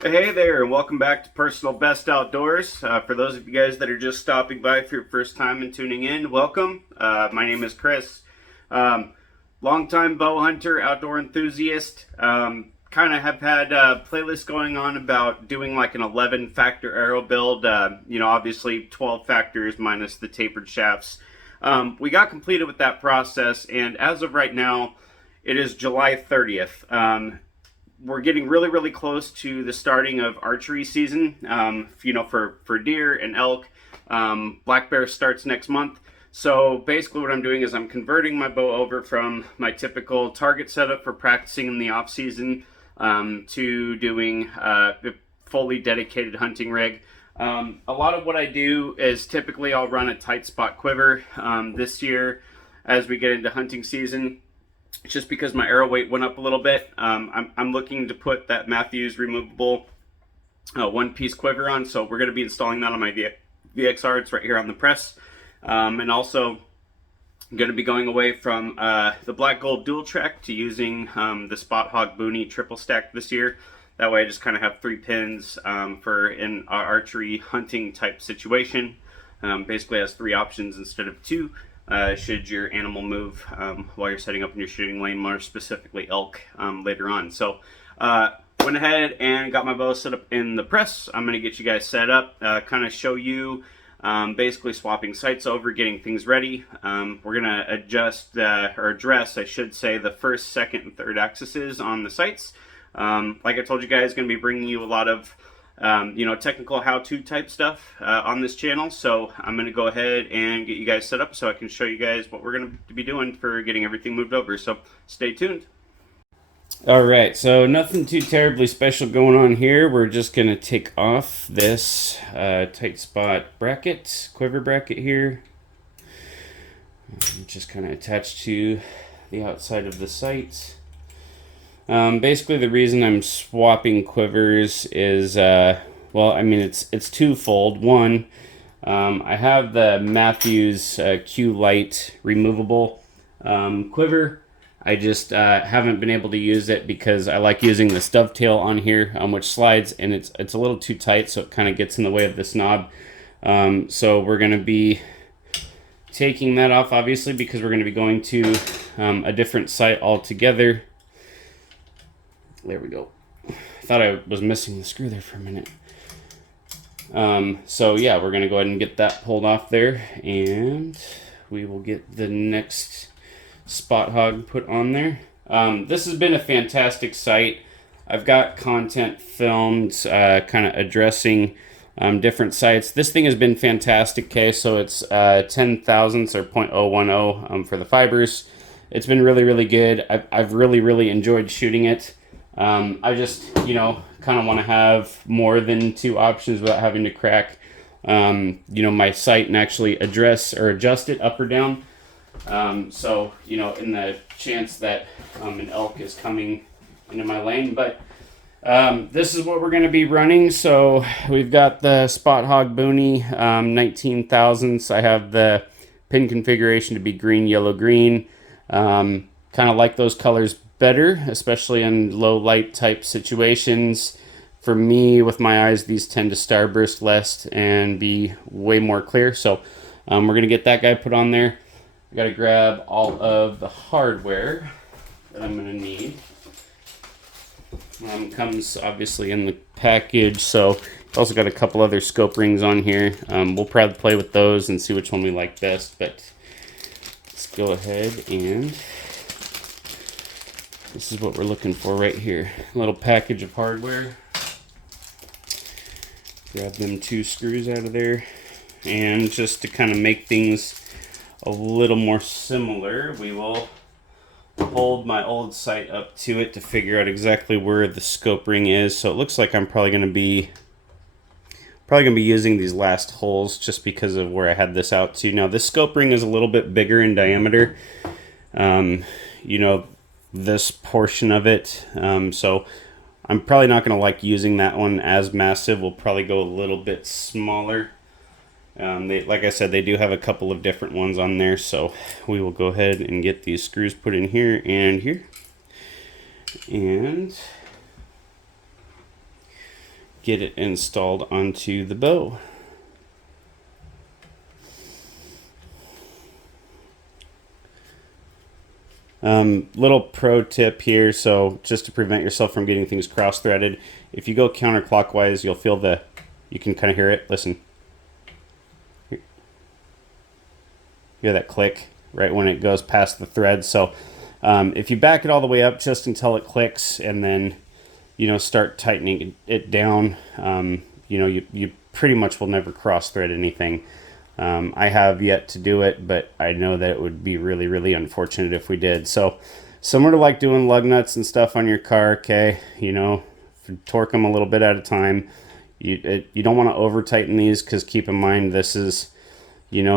Hey there, and welcome back to Personal Best Outdoors. For those of you guys that are just stopping by for your first time and tuning in, welcome. My name is Chris. Um, Longtime bow hunter, outdoor enthusiast. Kind of have had a playlist going on about doing like an 11 factor arrow build. Obviously 12 factors minus the tapered shafts. We got completed with that process, and as of right now, it is July 30th. We're getting really close to the starting of archery season. For deer and elk. Black bear starts next month. So basically what I'm doing is I'm converting my bow over from my typical target setup for practicing in the off season to doing fully dedicated hunting rig. A lot of what I do is typically I'll run a tight spot quiver. This year, as we get into hunting season, just because my arrow weight went up a little bit, I'm looking to put that Mathews removable one-piece quiver on. So we're going to be installing that on my VXR. It's right here on the press. And also going to be going away from the Black Gold Dual Trac to using the Spot Hogg Boonie triple stack this year. That way I just kind of have 3 pins for an archery hunting type situation. Basically has 3 options instead of 2. Should your animal move while you're setting up in your shooting lane, more specifically elk, later on. So went ahead and got my bow set up in the press. I'm going to get you guys set up, kind of show you basically swapping sights over, getting things ready. We're going to adjust or address, I should say, the first, second, and third axes on the sights. Like I told you guys, going to be bringing you a lot of technical how-to type stuff on this channel. So I'm going to go ahead and get you guys set up so I can show you guys what we're going to be doing for getting everything moved over. So stay tuned. All right, so nothing too terribly special going on here. We're just going to take off this tight spot bracket, quiver bracket here. Just kind of attached to the outside of the sight. Basically, the reason I'm swapping quivers is, it's twofold. One, I have the Mathews Q Light removable quiver. I just haven't been able to use it because I like using this dovetail on here, which slides, and it's a little too tight, so it kind of gets in the way of this knob. So we're going to be taking that off, obviously, because we're going to be going to a different site altogether. There we go. I thought I was missing the screw there for a minute. So yeah, we're going to go ahead and get that pulled off there, and we will get the next Spot Hogg put on there. This has been a fantastic site. I've got content filmed kind of addressing different sites. This thing has been fantastic. Okay, so it's 10 thousandths or 0.010 for the fibers. It's been really good. I've really enjoyed shooting it. I just, kind of want to have more than 2 options without having to crack, my sight and actually address or adjust it up or down. So, in the chance that an elk is coming into my lane. But this is what we're going to be running. So we've got the Spot Hogg Boonie 19 thousandths. I have the pin configuration to be green, yellow, green. Kind of like those colors better, especially in low light type situations. For me, with my eyes, these tend to starburst less and be way more clear. So we're going to get that guy put on there. I got to grab all of the hardware that I'm going to need. Comes obviously in the package, so I've also got a couple other scope rings on here. We'll probably play with those and see which one we like best, but let's go ahead and this is what we're looking for right here. A little package of hardware. Grab them 2 screws out of there, and just to kind of make things a little more similar, we will hold my old sight up to it to figure out exactly where the scope ring is. So it looks like I'm probably going to be using these last holes just because of where I had this out to. Now this scope ring is a little bit bigger in diameter, this portion of it, so I'm probably not going to like using that one as massive. We'll probably go a little bit smaller. Like I said, they do have a couple of different ones on there, so we will go ahead and get these screws put in here and here. And get it installed onto the bow. Little pro tip here, so just to prevent yourself from getting things cross-threaded, if you go counterclockwise, you'll feel you can kind of hear it. Listen. Hear that click right when it goes past the thread. So if you back it all the way up just until it clicks, and then start tightening it down, you pretty much will never cross-thread anything. I have yet to do it, but I know that it would be really, really unfortunate if we did. So similar to like doing lug nuts and stuff on your car, okay, torque them a little bit at a time. You don't want to over tighten these, because keep in mind this is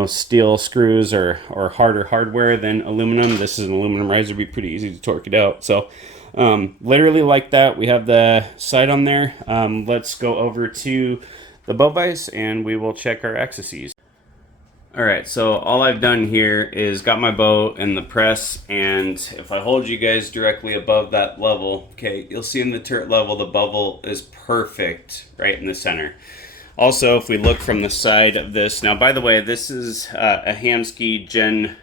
steel screws or harder hardware than aluminum. This is an aluminum riser, be pretty easy to torque it out. So literally like that. We have the sight on there. Let's go over to the bow vise and we will check our axes. Alright, so all I've done here is got my bow in the press, and if I hold you guys directly above that level, okay, you'll see in the turret level the bevel is perfect right in the center. Also, if we look from the side of this, now by the way, this is a Hamskea Gen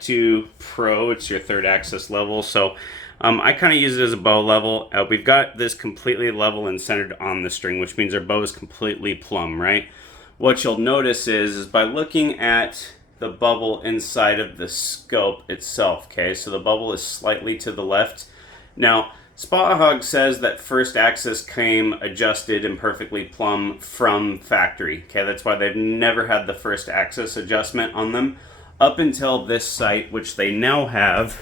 2 Pro. It's your third axis level, so I kind of use it as a bow level. We've got this completely level and centered on the string, which means our bow is completely plumb, right? What you'll notice is by looking at the bubble inside of the scope itself, okay, so the bubble is slightly to the left. Now, Spot Hogg says that first axis came adjusted and perfectly plumb from factory. Okay, that's why they've never had the first axis adjustment on them up until this sight, which they now have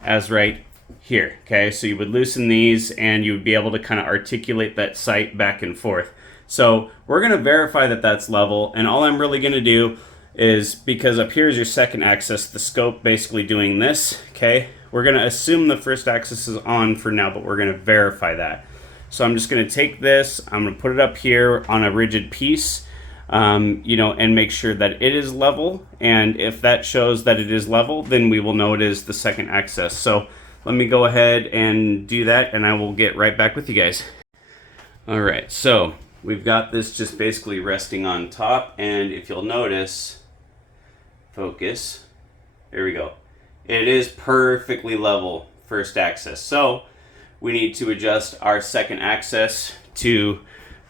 as right here. Okay, so you would loosen these and you would be able to kind of articulate that sight back and forth. So we're going to verify that that's level, and all I'm really going to do is, because up here is your second axis, the scope basically doing this, okay? We're going to assume the first axis is on for now, but we're going to verify that. So I'm just going to take this, I'm going to put it up here on a rigid piece, and make sure that it is level. And if that shows that it is level, then we will know it is the second axis. So let me go ahead and do that, and I will get right back with you guys. All right, so we've got this just basically resting on top, and if you'll notice, focus, there we go. It is perfectly level first axis. So we need to adjust our second axis to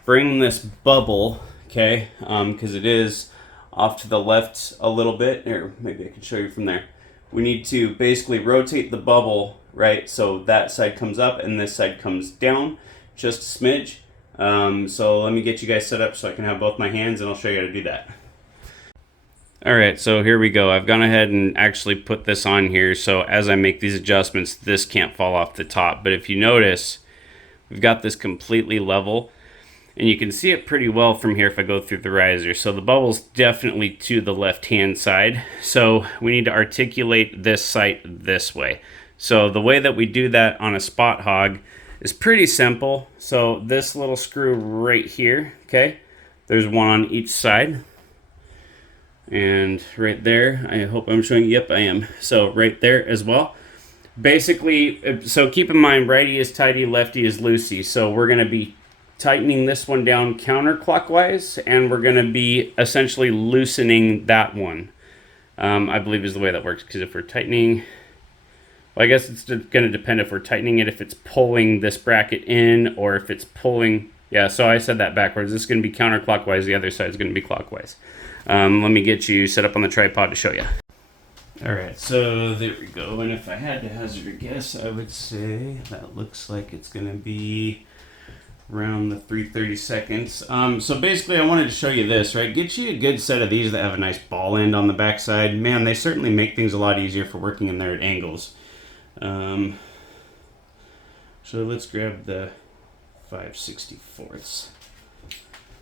bring this bubble, okay, because it is off to the left a little bit. Here, maybe I can show you from there. We need to basically rotate the bubble, right, so that side comes up and this side comes down just a smidge. So let me get you guys set up so I can have both my hands, and I'll show you how to do that. Alright, so here we go. I've gone ahead and actually put this on here, so as I make these adjustments, this can't fall off the top. But if you notice, we've got this completely level, and you can see it pretty well from here if I go through the riser. So the bubble's definitely to the left-hand side, so we need to articulate this sight this way. So the way that we do that on a Spot Hogg is pretty simple. So this little screw right here, okay, there's one on each side, and right there, I hope I'm showing you, yep I am, so right there as well. Basically, so keep in mind, righty is tighty, lefty is loosey, so we're going to be tightening this one down counterclockwise, and we're going to be essentially loosening that one, I believe is the way that works, because if we're tightening, well, I guess it's going to depend if we're tightening it, if it's pulling this bracket in, or if it's pulling, yeah, so I said that backwards. This is going to be counterclockwise, the other side is going to be clockwise. Let me get you set up on the tripod to show you. Alright, so there we go, and if I had to hazard a guess, I would say that looks like it's going to be around the 330 seconds. So basically I wanted to show you this, right? Get you a good set of these that have a nice ball end on the backside. Man, they certainly make things a lot easier for working in there at angles. So let's grab the 5/64.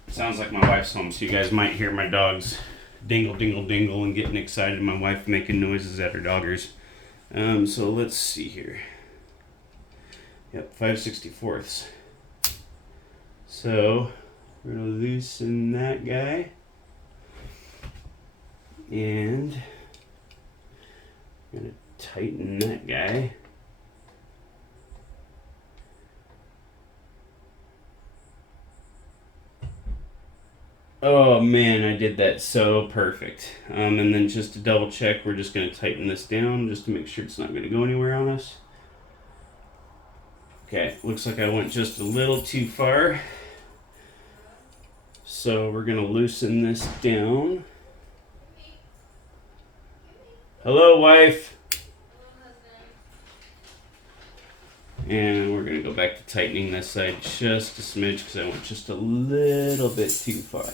Sounds like my wife's home, so you guys might hear my dogs dingle, dingle, dingle, and getting excited. My wife making noises at her doggers. So let's see here. Yep, 5/64. So we're gonna loosen that guy, and I'm gonna tighten that guy. Oh man, I did that so perfect. And then just to double check, we're just going to tighten this down just to make sure it's not going to go anywhere on us. Okay, looks like I went just a little too far. So we're going to loosen this down. Hello, wife. And we're going to go back to tightening this side just a smidge because I went just a little bit too far.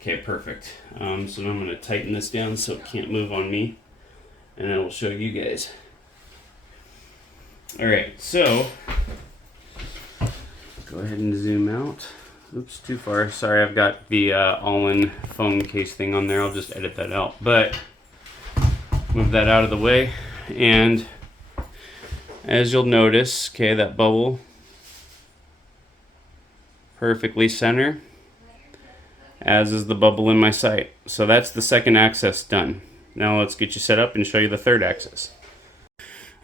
Okay, perfect. So now I'm going to tighten this down so it can't move on me. And I will show you guys. Alright, so go ahead and zoom out. Oops, too far. Sorry, I've got the all-in phone case thing on there. I'll just edit that out. But move that out of the way. And as you'll notice, okay, that bubble perfectly center, as is the bubble in my sight. So that's the second axis done. Now let's get you set up and show you the third axis.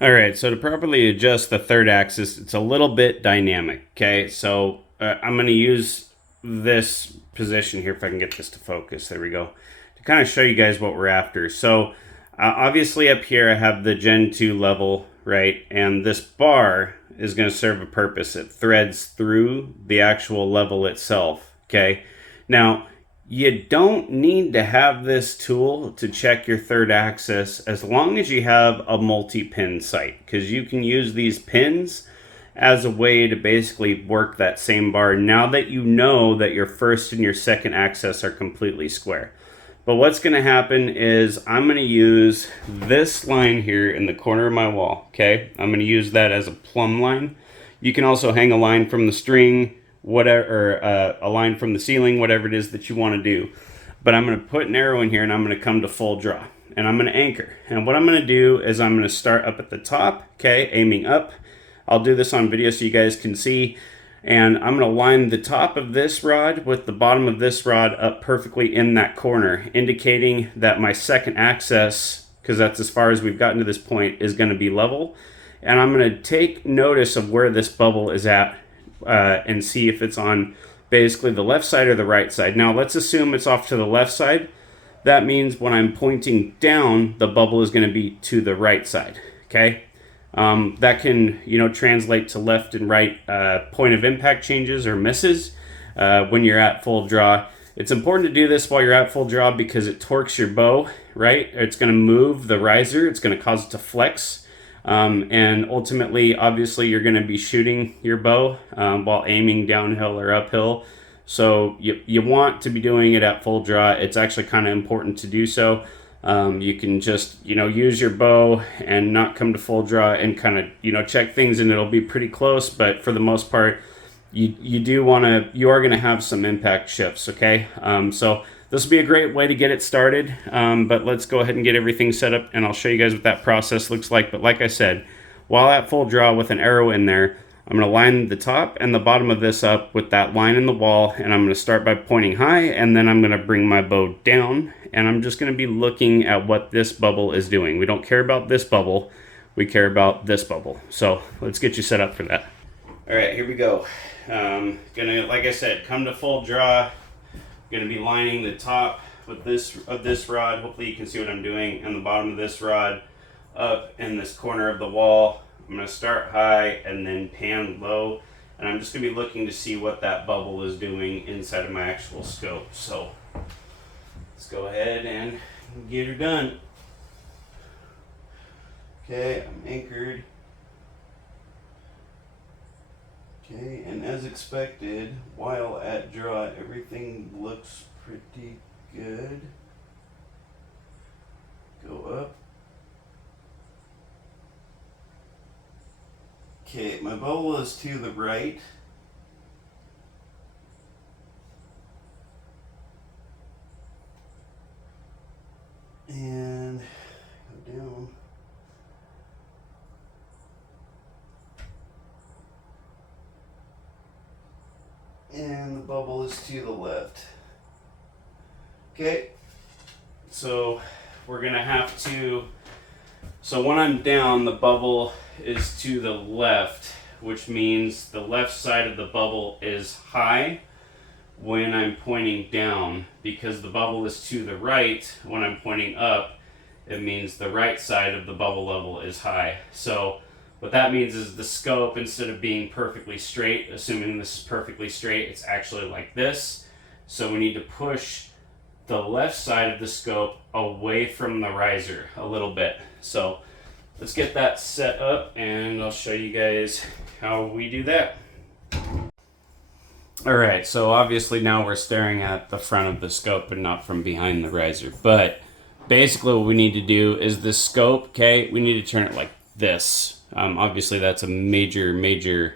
Alright, so to properly adjust the third axis, it's a little bit dynamic, okay? So I'm going to use this position here, if I can get this to focus, there we go, to kind of show you guys what we're after. So obviously up here I have the Gen 2 level, right? And this bar is going to serve a purpose. It threads through the actual level itself, okay? Now, you don't need to have this tool to check your third axis as long as you have a multi-pin sight, because you can use these pins as a way to basically work that same bar now that you know that your first and your second axis are completely square. But what's going to happen is I'm going to use this line here in the corner of my wall, okay? I'm going to use that as a plumb line. You can also hang a line from the string, whatever, or a line from the ceiling, whatever it is that you want to do. But I'm going to put an arrow in here and I'm going to come to full draw. And I'm going to anchor. And what I'm going to do is I'm going to start up at the top, okay, aiming up. I'll do this on video so you guys can see. And I'm going to line the top of this rod with the bottom of this rod up perfectly in that corner, indicating that my second axis, because that's as far as we've gotten to this point, is going to be level. And I'm going to take notice of where this bubble is at and see if it's on basically the left side or the right side. Now let's assume it's off to the left side. That means when I'm pointing down, the bubble is going to be to the right side, okay? That can, translate to left and right point of impact changes or misses when you're at full draw. It's important to do this while you're at full draw because it torques your bow, right? It's going to move the riser. It's going to cause it to flex. And ultimately, obviously, you're going to be shooting your bow while aiming downhill or uphill. So you want to be doing it at full draw. It's actually kind of important to do so. You can just, use your bow and not come to full draw and kind of, check things and it'll be pretty close. But for the most part, you are going to have some impact shifts, okay? So this will be a great way to get it started, but let's go ahead and get everything set up and I'll show you guys what that process looks like. But like I said, while at full draw with an arrow in there, I'm going to line the top and the bottom of this up with that line in the wall, and I'm going to start by pointing high, and then I'm going to bring my bow down, and I'm just going to be looking at what this bubble is doing. We don't care about this bubble, we care about this bubble. So let's get you set up for that. All right, here we go. Gonna, like I said, come to full draw. Going to be lining the top with this rod. Hopefully you can see what I'm doing, and the bottom of this rod up in this corner of the wall. I'm going to start high and then pan low, and I'm just going to be looking to see what that bubble is doing inside of my actual scope. So let's go ahead and get her done. Okay, I'm anchored. Okay, and as expected, while at draw, everything looks pretty good. Go up. Okay, my bubble is to the right. And go down. And the bubble is to the left. Okay, so we're gonna have to, so when I'm down, the bubble is to the left. which means the left side of the bubble is high when I'm pointing down. Because the bubble is to the right when I'm pointing up, it means the right side of the bubble level is high. So what that means is the scope, instead of being perfectly straight, assuming this is perfectly straight, it's actually like this. So we need to push the left side of the scope away from the riser a little bit. So let's get that set up and I'll show you guys how we do that. Alright, so obviously now we're staring at the front of the scope and not from behind the riser. But basically what we need to do is the scope, okay, we need to turn it like this. Obviously that's a major,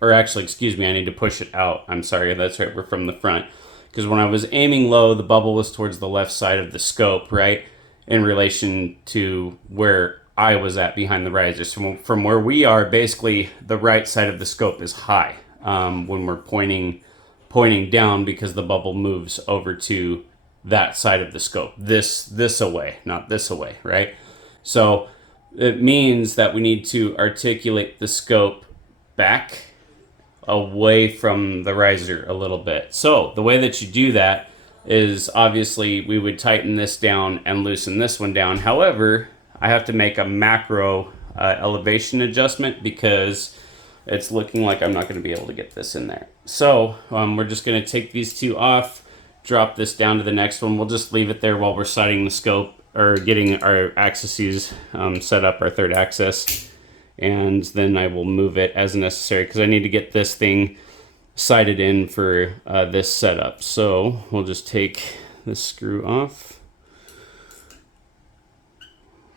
or actually, excuse me, I need to push it out. I'm sorry, that's right, we're from the front. Because when I was aiming low, the bubble was towards the left side of the scope, right? In relation to where I was at behind the riser. So from where we are, basically the right side of the scope is high when we're pointing down, because the bubble moves over to that side of the scope. This away, not this away, right? So it means that we need to articulate the scope back away from the riser a little bit. So the way that you do that is obviously we would tighten this down and loosen this one down. However, I have to make a macro elevation adjustment because it's looking like I'm not going to be able to get this in there. So we're just going to take these two off, drop this down to the next one. We'll just leave it there while we're sighting the scope, or getting our axes set up, our third axis. And then I will move it as necessary because I need to get this thing sighted in for this setup. So we'll just take this screw off.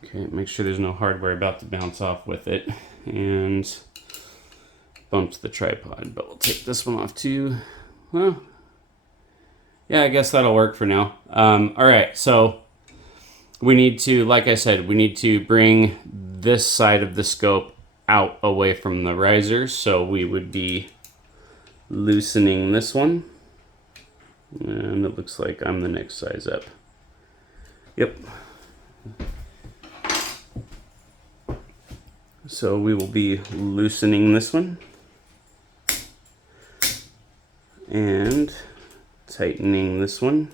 Okay, make sure there's no hardware about to bounce off with it. And bumps the tripod, but we'll take this one off too. Well, yeah, I guess that'll work for now. All right, so we need to, like I said, we need to bring this side of the scope out away from the riser. So we would be loosening this one. And it looks like I'm the next size up. Yep. So we will be loosening this one. And tightening this one.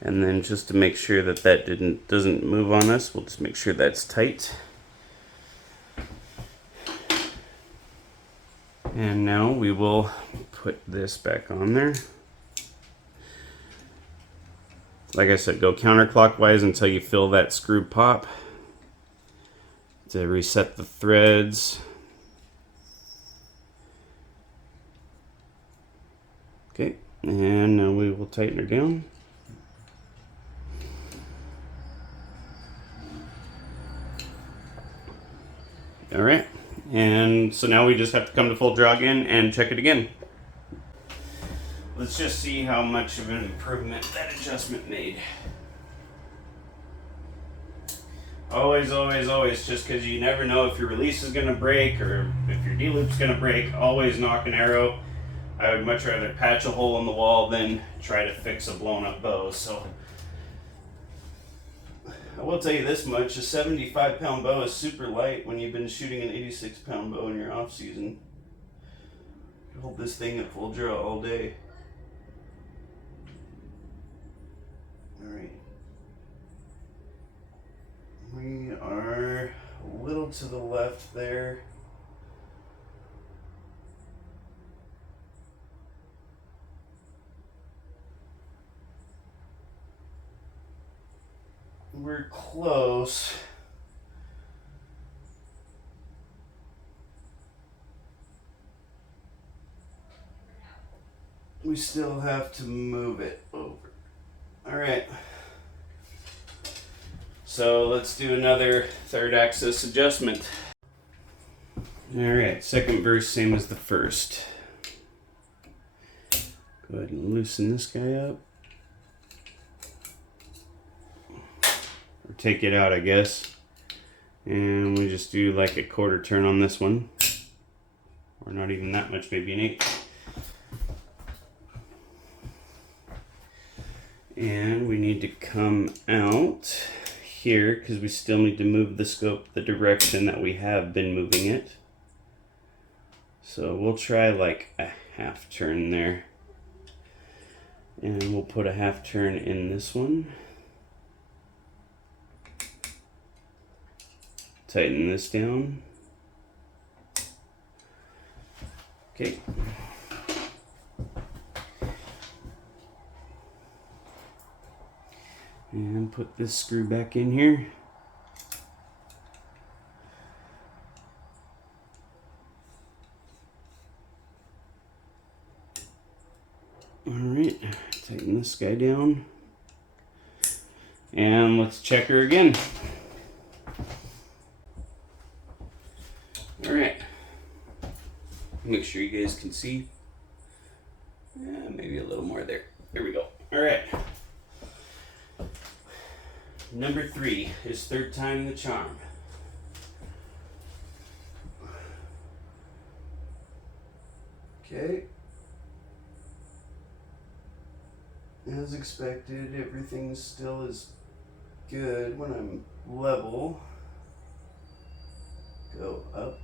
And then just to make sure that doesn't move on us, we'll just make sure that's tight. And now we will put this back on there. Like I said, go counterclockwise until you feel that screw pop to reset the threads. Okay, and now we will tighten her down. All right, and so now we just have to come to full draw again and check it again. Let's just see how much of an improvement that adjustment made. Always, just because you never know if your release is going to break or if your D-loop's going to break, always knock an arrow. I would much rather patch a hole in the wall than try to fix a blown up bow. So I will tell you this much, a 75-pound bow is super light when you've been shooting an 86-pound bow in your off season. Hold this thing at full draw all day. Alright. We are a little to the left there. We're close. We still have to move it over. All right. So let's do another third axis adjustment. All right, second verse, same as the first. Go ahead and loosen this guy up. Or take it out, I guess. And we just do like a quarter turn on this one. Or not even that much, maybe an eighth. And we need to come out here because we still need to move the scope the direction that we have been moving it. So we'll try like a half turn there. And we'll put a half turn in this one. Tighten this down. Okay. And put this screw back in here. Alright, tighten this guy down. And let's check her again. Alright. Make sure you guys can see. Yeah, maybe a little more there. There we go. Alright. Number 3 is third time the charm. Okay. As expected, everything still is good when I'm level. Go up.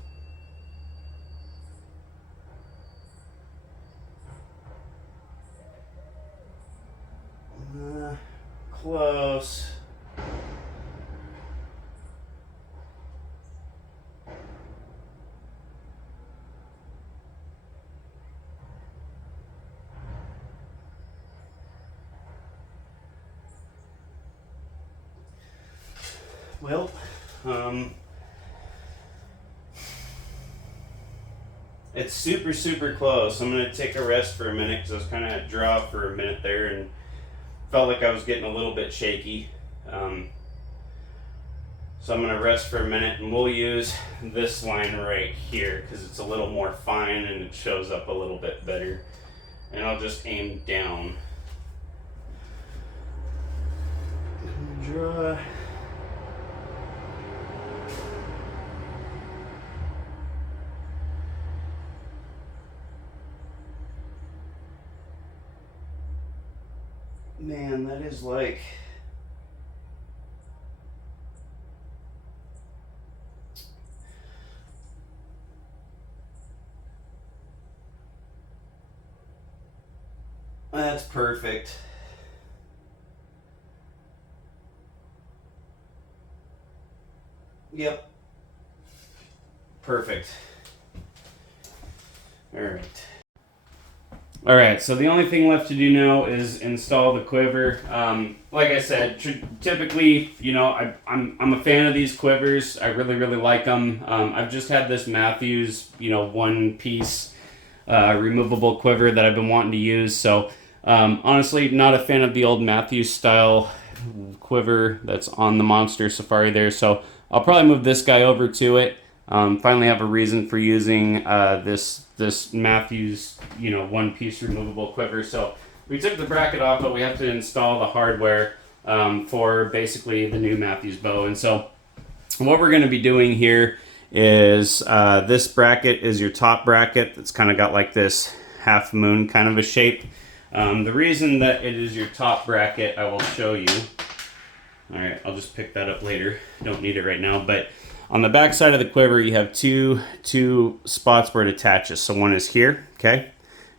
Close. Well, it's super close. I'm going to take a rest for a minute because I was kind of at draw for a minute there and felt like I was getting a little bit shaky. So I'm going to rest for a minute and we'll use this line right here because it's a little more fine and it shows up a little bit better. And I'll just aim down. Draw. Man, that is like that's perfect. Yep. Perfect. All right, so the only thing left to do now is install the quiver. Like I said, typically, you know, I'm a fan of these quivers. I really like them. I've just had this Mathews, you know, one piece removable quiver that I've been wanting to use. So honestly, not a fan of the old Mathews style quiver that's on the Monster Safari there. So I'll probably move this guy over to it. Finally have a reason for using this Mathews, you know, one piece removable quiver. So we took the bracket off, but we have to install the hardware for basically the new Mathews bow. And so what we're going to be doing here is this bracket is your top bracket. It's kind of got like this half moon kind of a shape. The reason that it is your top bracket, I will show you. All right, I'll just pick that up later. Don't need it right now, but on the back side of the quiver, you have two spots where it attaches. So one is here, okay?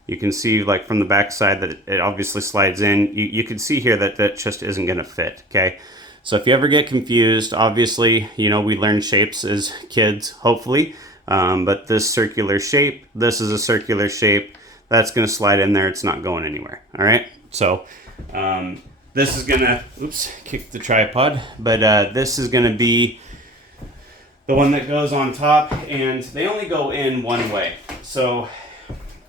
You can see like from the back side that it obviously slides in. You can see here that that just isn't gonna fit, okay? So if you ever get confused, obviously, you know, we learn shapes as kids, hopefully. But this circular shape, this is a circular shape. That's gonna slide in there, it's not going anywhere, all right? So this is gonna, oops, kick the tripod. But this is gonna be the one that goes on top, and they only go in one way. So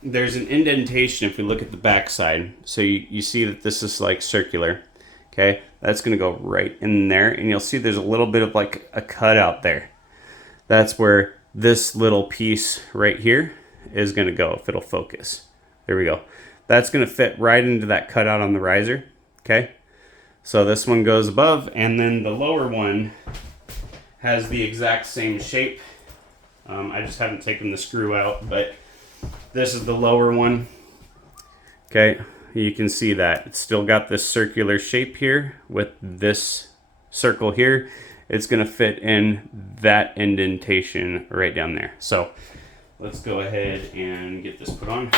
there's an indentation if we look at the back side. So you see that this is like circular, okay? That's gonna go right in there, and you'll see there's a little bit of like a cut out there. That's where this little piece right here is gonna go, if it'll focus. There we go. That's gonna fit right into that cutout on the riser, okay? So this one goes above, and then the lower one has the exact same shape. I just haven't taken the screw out, but this is the lower one. Okay, you can see that. It's still got this circular shape here with this circle here, it's going to fit in that indentation right down there. So let's go ahead and get this put on.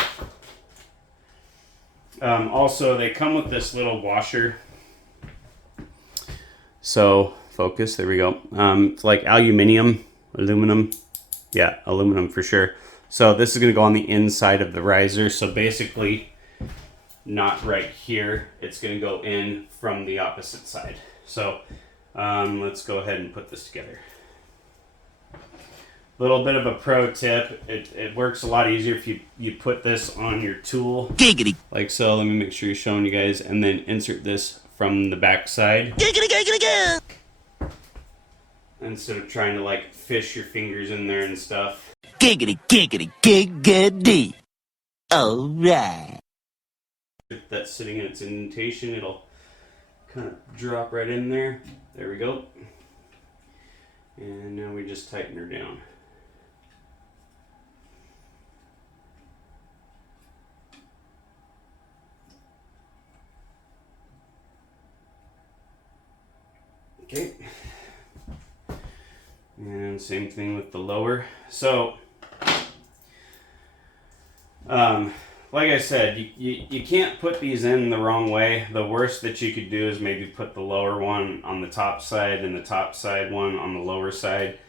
Also, they come with this little washer. So focus, there we go. It's like aluminum, yeah, aluminum for sure. So this is going to go on the inside of the riser. So basically, not right here. It's going to go in from the opposite side. So let's go ahead and put this together. Little bit of a pro tip. It works a lot easier if you put this on your tool. Giggity. Like so. Let me make sure you're showing you guys. And then insert this from the back side. Giggity, giggity, giggity. Instead of trying to like fish your fingers in there and stuff. Giggity, giggity, giggity. Alright. If that's sitting in its indentation, it'll kind of drop right in there. There we go. And now we just tighten her down. Okay. And same thing with the lower. So, like I said, you can't put these in the wrong way. The worst that you could do is maybe put the lower one on the top side and the top side one on the lower side.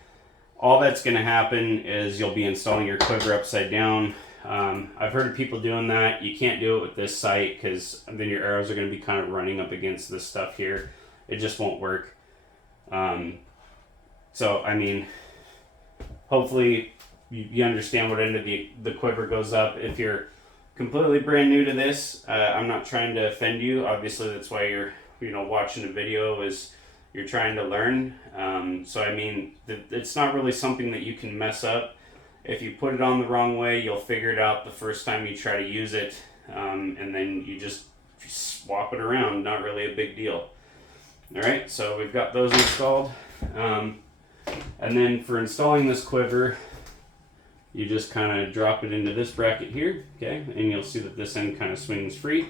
All that's going to happen is you'll be installing your quiver upside down. I've heard of people doing that. You can't do it with this sight because then your arrows are going to be kind of running up against this stuff here. It just won't work. So, I mean, hopefully you understand what end of the quiver goes up. If you're completely brand new to this, I'm not trying to offend you. Obviously, that's why you're watching the video, is you're trying to learn. So, I mean, it's not really something that you can mess up. If you put it on the wrong way, you'll figure it out the first time you try to use it, and then you just swap it around. Not really a big deal. All right, so we've got those installed. And then for installing this quiver, you just kind of drop it into this bracket here, okay? And you'll see that this end kind of swings free.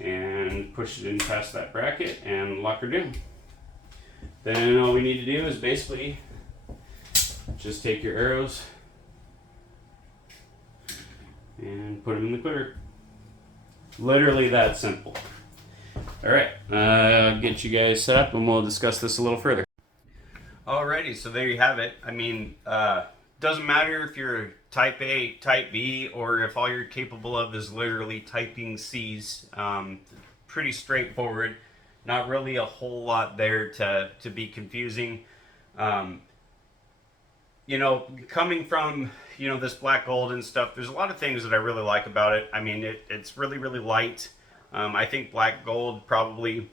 And push it in past that bracket and lock her down. Then all we need to do is basically just take your arrows and put them in the quiver. Literally that simple. All right, I'll get you guys set up and we'll discuss this a little further. Alrighty, so there you have it. I mean, doesn't matter if you're type A, type B, or if all you're capable of is literally typing C's. Pretty straightforward. Not really a whole lot there to be confusing. Coming from, this black gold and stuff, there's a lot of things that I really like about it. I mean, it's really, really light. I think black gold probably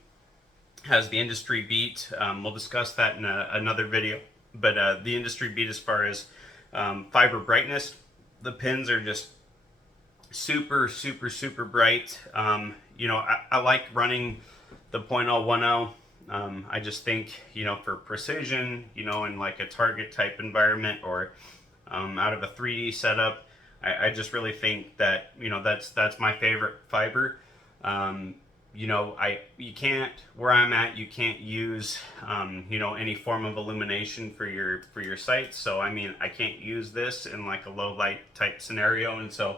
has the industry beat. We'll discuss that in another video. But the industry beat as far as fiber brightness. The pins are just super, super, super bright. I like running the .010. I just think, for precision, in like a target type environment or out of a 3D setup, I just really think that, that's my favorite fiber. You can't, where I'm at, you can't use, any form of illumination for your sights. So, I mean, I can't use this in like a low light type scenario. And so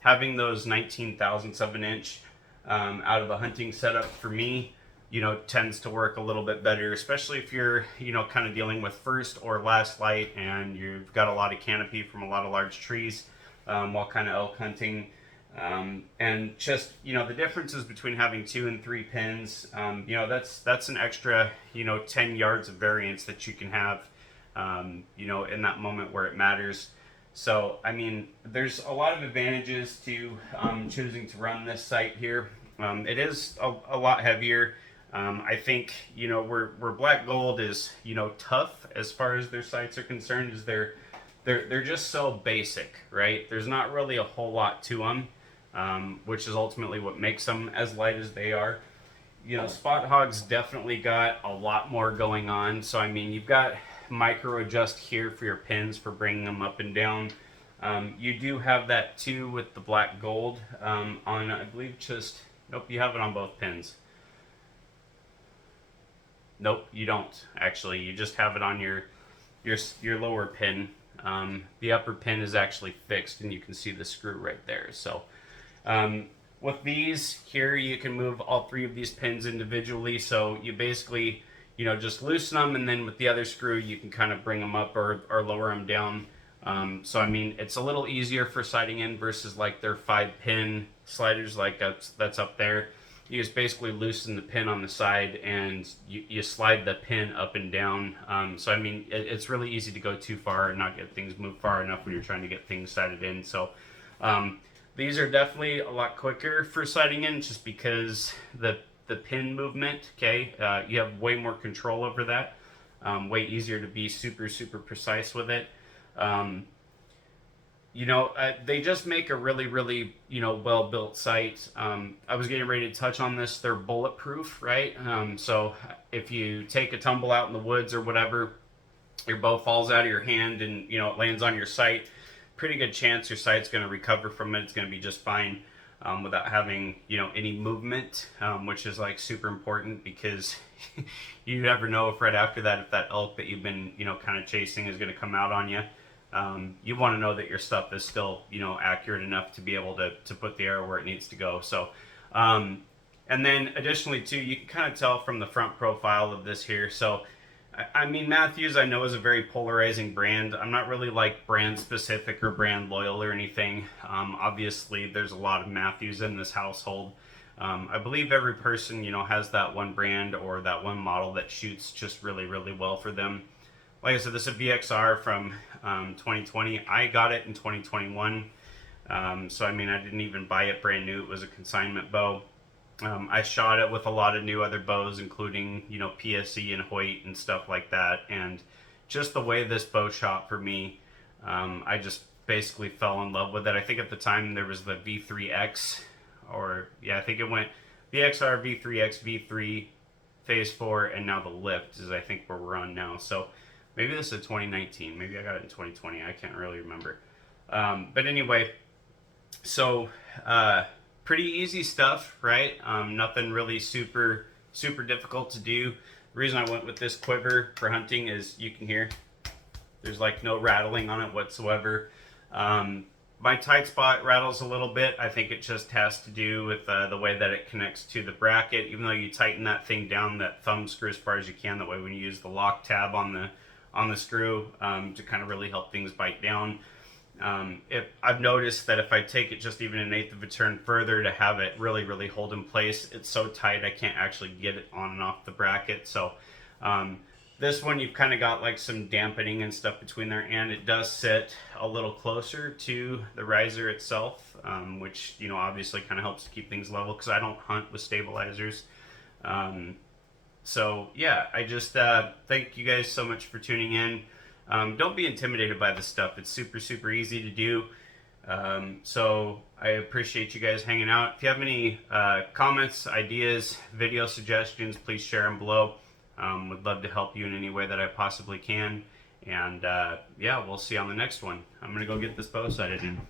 having those 19 thousandths of an inch, out of a hunting setup for me, tends to work a little bit better, especially if you're, kind of dealing with first or last light and you've got a lot of canopy from a lot of large trees, while kind of elk hunting. And just, the differences between having 2 and 3 pins, that's an extra, 10 yards of variance that you can have, in that moment where it matters. So, I mean, there's a lot of advantages to choosing to run this sight here. It is a lot heavier. I think, where Black Gold is, tough as far as their sights are concerned, is they're just so basic, right? There's not really a whole lot to them. Which is ultimately what makes them as light as they are. Spot Hogg's definitely got a lot more going on. So, I mean, you've got micro adjust here for your pins for bringing them up and down. You do have that too with the Black Gold on, I believe, nope, you have it on both pins. Nope, you don't actually. You just have it on your lower pin. The upper pin is actually fixed, and you can see the screw right there. So with these here, you can move all three of these pins individually. So you basically, you know, just loosen them, and then with the other screw, you can kind of bring them up or lower them down. So I mean, it's a little easier for sighting in versus like their 5-pin sliders like that's up there. You just basically loosen the pin on the side and you slide the pin up and down. So I mean, it's really easy to go too far and not get things moved far enough when you're trying to get things sighted in. So these are definitely a lot quicker for sighting in, just because the pin movement, okay, you have way more control over that. Way easier to be super precise with it. You know, they just make a really, you know, well-built sight. I was getting ready to touch on this. They're bulletproof, right? So if you take a tumble out in the woods or whatever, your bow falls out of your hand and, you know, it lands on your sight, pretty good chance your sight's going to recover from it. It's going to be just fine without having, you know, any movement, which is like super important, because you never know if right after that, if that elk that you've been, you know, kind of chasing is going to come out on you. You want to know that your stuff is still, you know, accurate enough to be able to put the arrow where it needs to go. So, and then additionally too, you can kind of tell from the front profile of this here. So, I mean, Mathews I know is a very polarizing brand. I'm not really like brand specific or brand loyal or anything. Obviously, there's a lot of Mathews in this household. I believe every person, you know, has that one brand or that one model that shoots just really well for them. Like I said, this is a VXR from 2020. I got it in 2021. So, I mean, I didn't even buy it brand new. It was a consignment bow. I shot it with a lot of new other bows, including, you know, PSE and Hoyt and stuff like that. And just the way this bow shot for me, I just basically fell in love with it. I think at the time there was the V3X, or yeah, I think it went VXR, V3X, V3, Phase 4, and now the Lift is I think where we're on now. So maybe this is 2019. Maybe I got it in 2020. I can't really remember. But anyway, so pretty easy stuff, right? Nothing really super difficult to do. The reason I went with this quiver for hunting is you can hear there's like no rattling on it whatsoever. My tight spot rattles a little bit. I think it just has to do with the way that it connects to the bracket. Even though you tighten that thing down, that thumb screw, as far as you can, that way when you use the lock tab on the screw to kind of really help things bite down. If I've noticed that if I take it just even 1/8 of a turn further to have it really hold in place, it's so tight I can't actually get it on and off the bracket. So this one, you've kind of got like some dampening and stuff between there, and it does sit a little closer to the riser itself, which, you know, obviously kind of helps to keep things level, because I don't hunt with stabilizers. So yeah, I just thank you guys so much for tuning in. Don't be intimidated by this stuff. It's super easy to do. So I appreciate you guys hanging out. If you have any comments, ideas, video suggestions, please share them below. Would love to help you in any way that I possibly can. And yeah, we'll see you on the next one. I'm going to go get this bow sighted in.